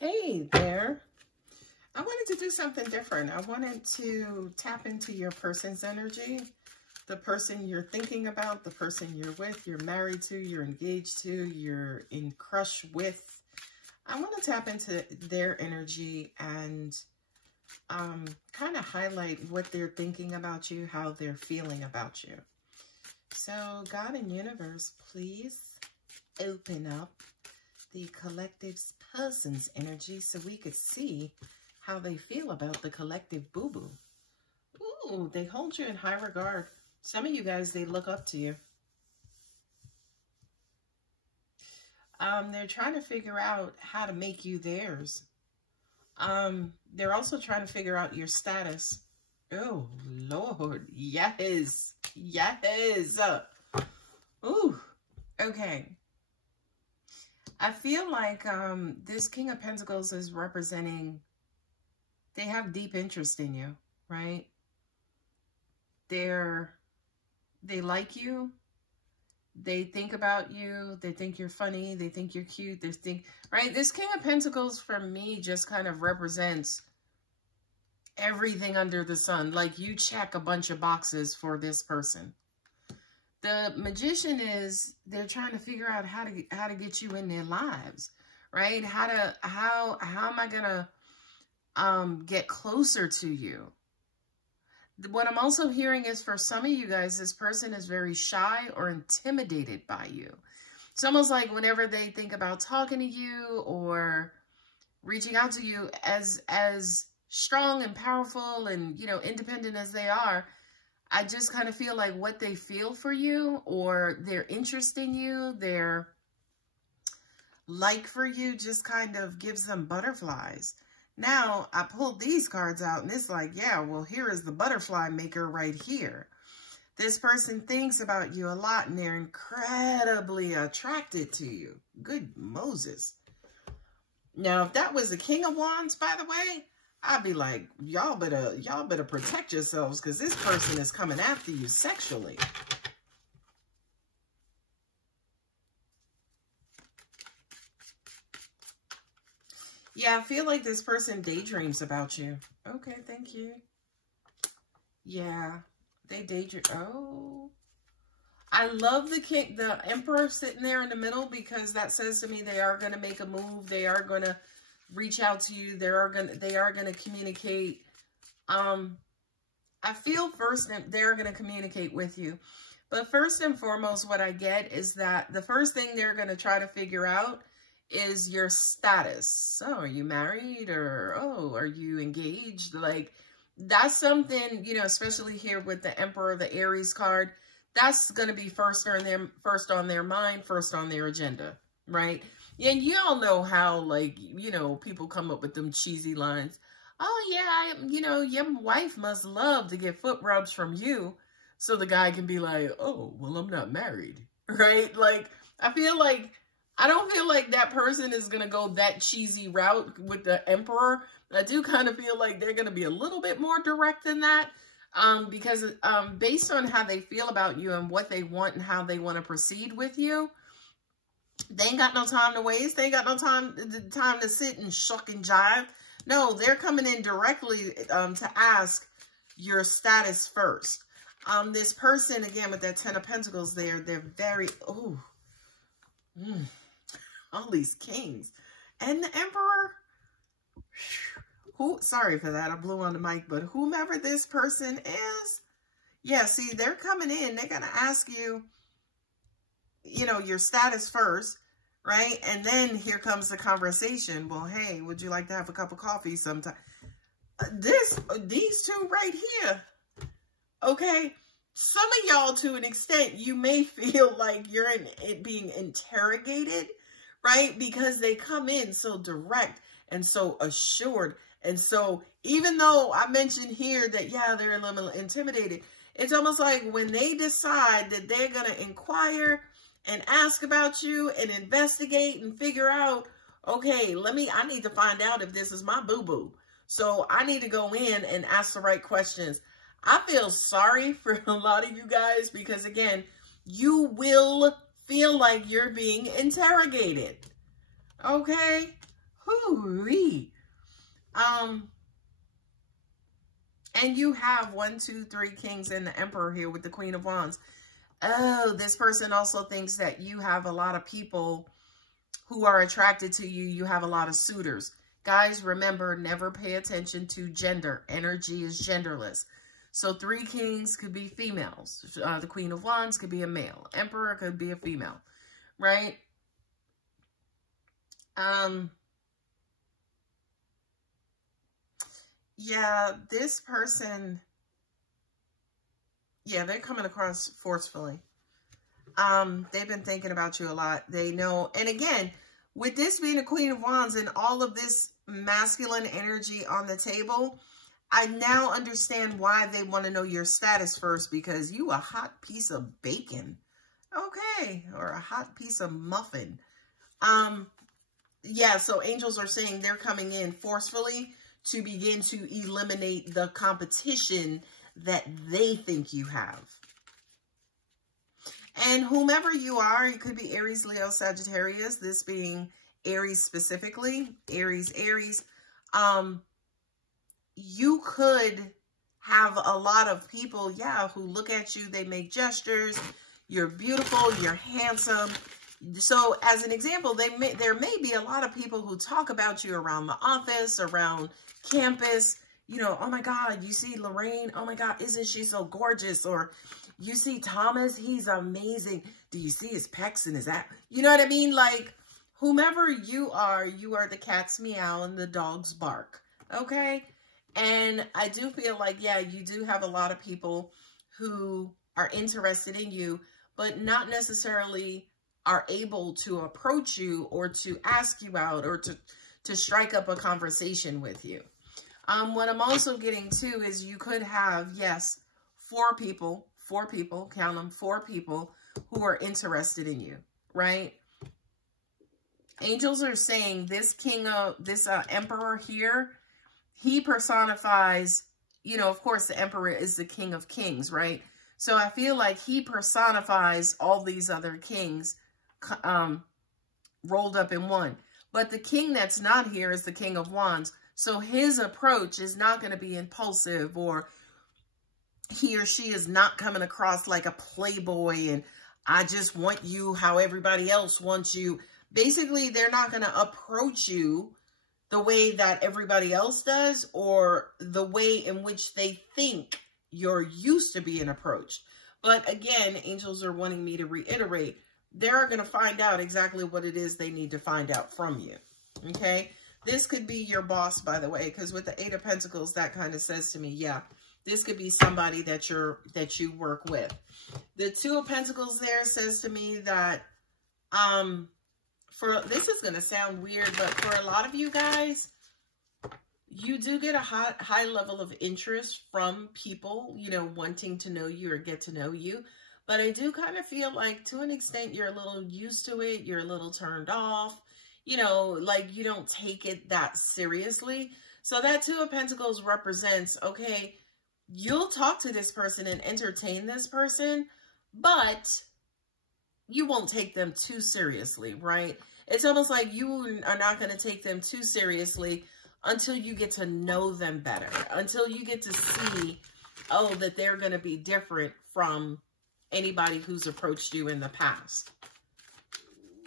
Hey there. I wanted to do something different. I wanted to tap into your person's energy, the person you're thinking about, the person you're with, you're married to, you're engaged to, you're in crush with. I want to tap into their energy and kind of highlight what they're thinking about you, how they're feeling about you. So God and universe, please open up the collective person's energy so we could see how they feel about the collective boo-boo. Ooh, they hold you in high regard. Some of you guys, they look up to you. They're trying to figure out how to make you theirs. They're also trying to figure out your status. Oh, Lord. Yes. Yes. Ooh. Okay. I feel like this King of Pentacles is representing, they have deep interest in you, right? They like you. They think about you. They think you're funny. They think you're cute. They think, right? This King of Pentacles for me just kind of represents everything under the sun. Like you check a bunch of boxes for this person. The Magician is, they're trying to figure out how to get you in their lives, right? How am I gonna get closer to you? What I'm also hearing is for some of you guys, this person is very shy or intimidated by you. It's almost like whenever they think about talking to you or reaching out to you, as strong and powerful and, you know, independent as they are, I just kind of feel like what they feel for you or their interest in you, their like for you just kind of gives them butterflies. Now, I pulled these cards out and it's like, yeah, well, here is the butterfly maker right here. This person thinks about you a lot and they're incredibly attracted to you. Good Moses. Now, if that was the King of Wands, by the way, I'd be like, y'all better protect yourselves because this person is coming after you sexually. Yeah, I feel like this person daydreams about you. Okay, thank you. Yeah, they daydream. Oh, I love the Emperor sitting there in the middle because that says to me they are going to make a move. They are going to reach out to you. They are going to communicate. I feel first they're going to communicate with you. But first and foremost, what I get is that the first thing they're going to try to figure out is your status. So are you married or, oh, are you engaged? Like that's something, you know, especially here with the Emperor, the Aries card, that's going to be first on their mind, first on their agenda, right? And you all know how, like, you know, people come up with them cheesy lines. Oh, yeah, you know, your wife must love to get foot rubs from you. So the guy can be like, oh, well, I'm not married, right? Like, I don't feel like that person is going to go that cheesy route with the Emperor. I do kind of feel like they're going to be a little bit more direct than that. Because based on how they feel about you and what they want and how they want to proceed with you, they ain't got no time to waste. They ain't got no time to sit and shuck and jive. No, they're coming in directly to ask your status first. This person, again, with that Ten of Pentacles there, they're very, all these kings. And the Emperor, sorry for that, I blew on the mic, but whomever this person is, yeah, see, they're coming in. They're going to ask you, you know, your status first, right? And then here comes the conversation. Well, hey, would you like to have a cup of coffee sometime? These two right here, okay? Some of y'all, to an extent, you may feel like you're being interrogated, right? Because they come in so direct and so assured. And so even though I mentioned here that, yeah, they're a little intimidated, it's almost like when they decide that they're going to inquire and ask about you and investigate and figure out, okay, I need to find out if this is my boo-boo. So I need to go in and ask the right questions. I feel sorry for a lot of you guys because, again, you will feel like you're being interrogated. Okay? Hoo-wee. And you have 1, 2, 3 kings and the emperor here with the Queen of Wands. Oh, this person also thinks that you have a lot of people who are attracted to you. You have a lot of suitors. Guys, remember, never pay attention to gender. Energy is genderless. So 3 kings could be females. The Queen of Wands could be a male. Emperor could be a female, right? Yeah, this person, yeah, they're coming across forcefully. They've been thinking about you a lot. They know. And again, with this being a Queen of Wands and all of this masculine energy on the table, I now understand why they want to know your status first, because you a hot piece of bacon. Okay. Or a hot piece of muffin. Yeah, so angels are saying they're coming in forcefully to begin to eliminate the competition that they think you have. And whomever you are, you could be Aries, Leo, Sagittarius, this being Aries specifically, Aries, you could have a lot of people, yeah, who look at you, they make gestures, you're beautiful, you're handsome. So as an example, there may be a lot of people who talk about you around the office, around campus, you know, oh my God, you see Lorraine, oh my God, isn't she so gorgeous? Or you see Thomas, he's amazing. Do you see his pecs and his ass? You know what I mean? Like, whomever you are the cat's meow and the dog's bark, okay? And I do feel like, yeah, you do have a lot of people who are interested in you, but not necessarily are able to approach you or to ask you out or to strike up a conversation with you. What I'm also getting to is you could have, yes, 4 people, count them, 4 people who are interested in you, right? Angels are saying this emperor here, he personifies, you know, of course, the emperor is the king of kings, right? So I feel like he personifies all these other kings rolled up in one. But the king that's not here is the King of Wands. So his approach is not going to be impulsive, or he or she is not coming across like a playboy and I just want you how everybody else wants you. Basically, they're not going to approach you the way that everybody else does, or the way in which they think you're used to being approached. But again, angels are wanting me to reiterate, they're going to find out exactly what it is they need to find out from you. Okay? This could be your boss, by the way, because with the 8 of Pentacles, that kind of says to me, yeah, this could be somebody that you work with. The 2 of Pentacles there says to me that, this is going to sound weird, but for a lot of you guys, you do get a high level of interest from people, you know, wanting to know you or get to know you. But I do kind of feel like, to an extent, you're a little used to it. You're a little turned off. You know, like you don't take it that seriously. So that 2 of Pentacles represents, okay, you'll talk to this person and entertain this person, but you won't take them too seriously, right? It's almost like you are not going to take them too seriously until you get to know them better, until you get to see, oh, that they're going to be different from anybody who's approached you in the past.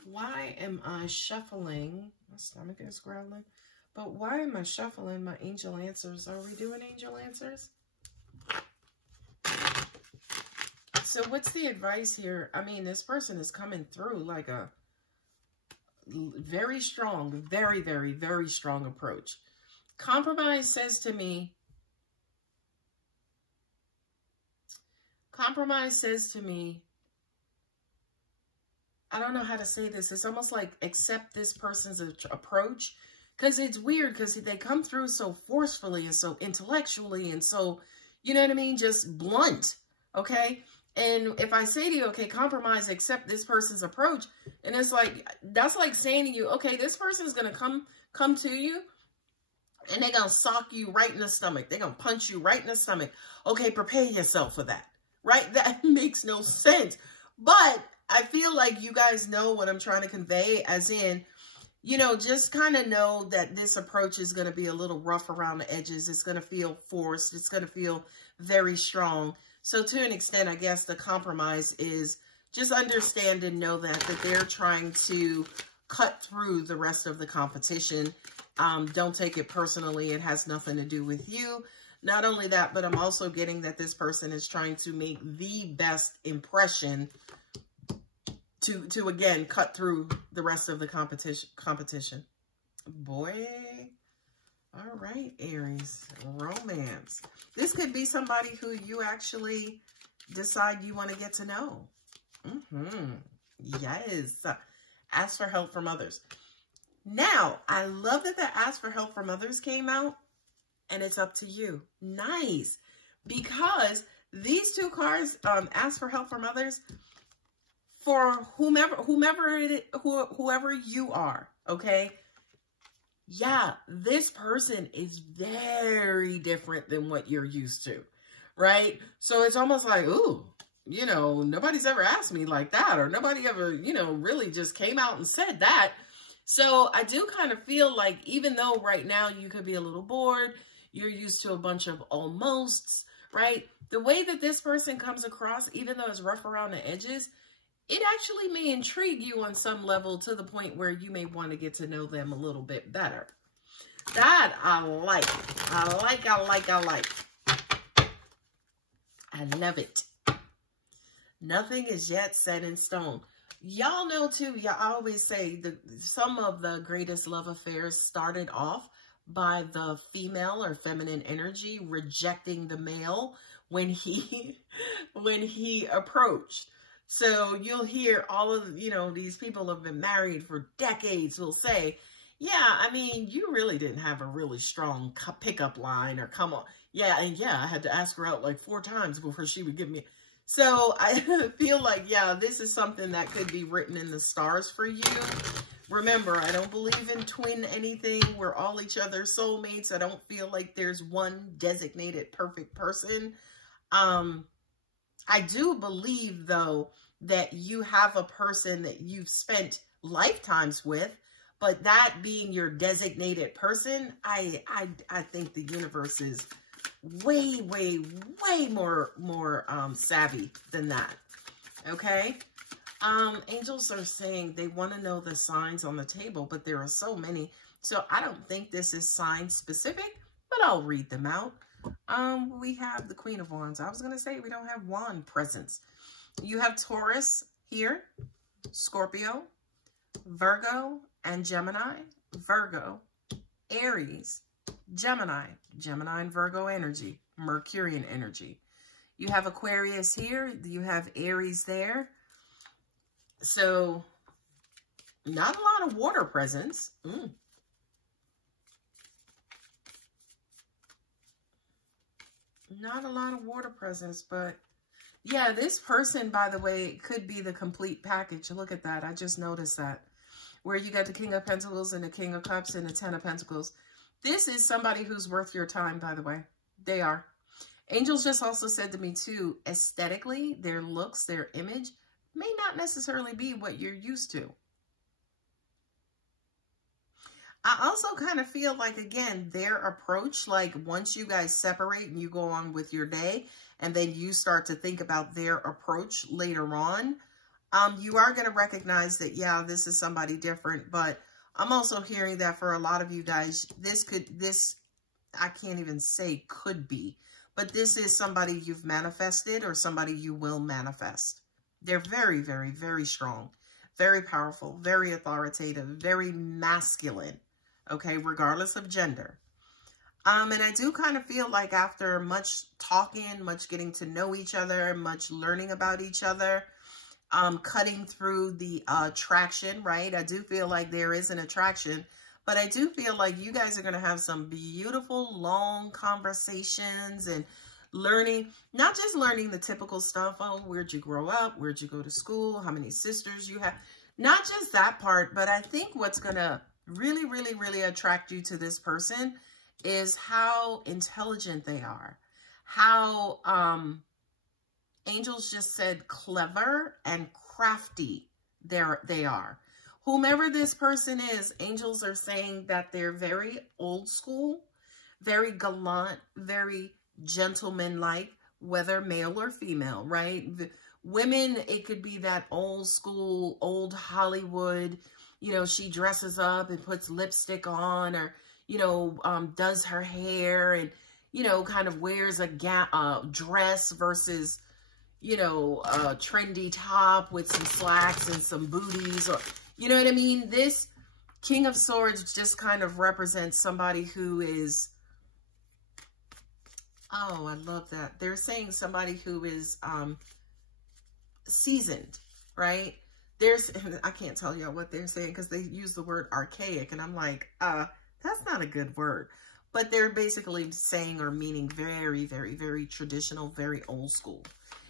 Why am I shuffling? My stomach is growling. But why am I shuffling my angel answers? Are we doing angel answers? So what's the advice here? I mean, this person is coming through like a very strong, very, very, very strong approach. Compromise says to me, I don't know how to say this. It's almost like accept this person's approach, because it's weird because they come through so forcefully and so intellectually and so, you know what I mean, just blunt, okay? And if I say to you, okay, compromise, accept this person's approach, and it's like, that's like saying to you, okay, this person's going to come to you, and they're going to sock you right in the stomach. They're going to punch you right in the stomach. Okay, prepare yourself for that, right? That makes no sense. But I feel like you guys know what I'm trying to convey, as in, you know, just kind of know that this approach is going to be a little rough around the edges. It's going to feel forced. It's going to feel very strong. So to an extent, I guess the compromise is just understand and know that they're trying to cut through the rest of the competition. Don't take it personally. It has nothing to do with you. Not only that, but I'm also getting that this person is trying to make the best impression to again, cut through the rest of the competition. Boy. All right, Aries. Romance. This could be somebody who you actually decide you want to get to know. Yes. Ask for help from others. Now, I love that the ask for help from others came out, and it's up to you. Nice. Because these two cards, ask for help from others, for whoever you are, okay? Yeah, this person is very different than what you're used to, right? So it's almost like, ooh, you know, nobody's ever asked me like that, or nobody ever, you know, really just came out and said that. So I do kind of feel like, even though right now you could be a little bored, you're used to a bunch of almosts, right? The way that this person comes across, even though it's rough around the edges, it actually may intrigue you on some level to the point where you may want to get to know them a little bit better. That I like. I like. I love it. Nothing is yet set in stone. Y'all know too, y'all always say that some of the greatest love affairs started off by the female or feminine energy rejecting the male when he approached. So you'll hear all of, you know, these people have been married for decades will say, yeah, I mean, you really didn't have a really strong pickup line, or come on. Yeah, and yeah, I had to ask her out like 4 times before she would give me. So I feel like, yeah, this is something that could be written in the stars for you. Remember, I don't believe in twin anything. We're all each other's soulmates. I don't feel like there's one designated perfect person. I do believe, though, that you have a person that you've spent lifetimes with, but that being your designated person, I think the universe is way more savvy than that. Okay? Angels are saying they want to know the signs on the table, but there are so many. So I don't think this is sign specific, but I'll read them out. We have the Queen of Wands. I was going to say we don't have wand presence. You have Taurus here, Scorpio, Virgo, and Gemini. Virgo, Aries, Gemini and Virgo energy, Mercurian energy. You have Aquarius here. You have Aries there. So, not a lot of water presence. Not a lot of water presence, but yeah, this person, by the way, could be the complete package. Look at that. I just noticed that. Where you got the King of Pentacles and the King of Cups and the Ten of Pentacles. This is somebody who's worth your time, by the way. They are. Angels just also said to me, too, aesthetically, their looks, their image may not necessarily be what you're used to. I also kind of feel like, again, their approach, like once you guys separate and you go on with your day, and then you start to think about their approach later on, you are going to recognize that, yeah, this is somebody different. But I'm also hearing that for a lot of you guys, this, I can't even say could be, but this is somebody you've manifested or somebody you will manifest. They're very strong, very powerful, very authoritative, very masculine. Okay, regardless of gender. And I do kind of feel like after much talking, much getting to know each other, much learning about each other, cutting through the attraction, right? I do feel like there is an attraction, but I do feel like you guys are going to have some beautiful, long conversations and learning, not just learning the typical stuff. Oh, where'd you grow up? Where'd you go to school? How many sisters you have? Not just that part, but I think what's going to really attract you to this person is how intelligent they are. How, angels just said clever and crafty they are. Whomever this person is, angels are saying that they're very old school, very gallant, very gentlemanlike, whether male or female, right? Women, it could be that old school, old Hollywood, you know, she dresses up and puts lipstick on, or, you know, does her hair and, you know, kind of wears a dress versus, you know, a trendy top with some slacks and some booties, or, you know what I mean? This King of Swords just kind of represents somebody who is, oh, I love that. They're saying somebody who is seasoned, right? I can't tell y'all what they're saying because they use the word archaic, and I'm like, that's not a good word. But they're basically saying or meaning very, very, very traditional, very old school.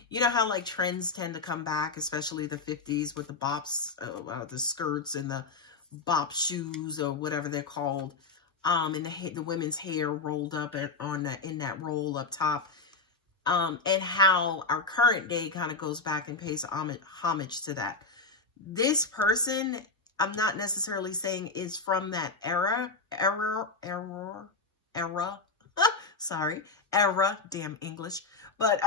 You know how like trends tend to come back, especially the 50s with the bops, the skirts and the bop shoes or whatever they're called, and the women's hair rolled up in that roll up top, and how our current day kind of goes back and pays homage to that. This person, I'm not necessarily saying is from that era, damn English, but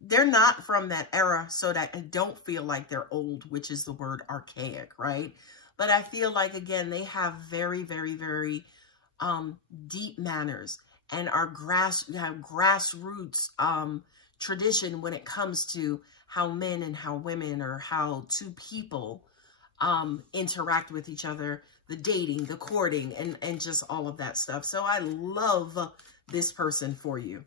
they're not from that era, so that I don't feel like they're old, which is the word archaic, right? But I feel like, again, they have very, very, very deep manners and have grassroots tradition when it comes to how men and how women, or how two people interact with each other, the dating, the courting, and just all of that stuff. So I love this person for you.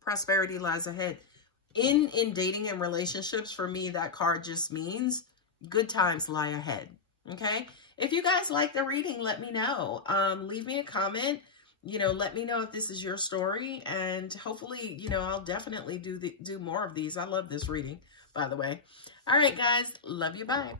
Prosperity lies ahead. In dating and relationships, for me, that card just means good times lie ahead. Okay? If you guys like the reading, let me know. Leave me a comment. You know, let me know if this is your story, and hopefully, you know, I'll definitely do more of these. I love this reading, by the way. All right, guys. Love you. Bye.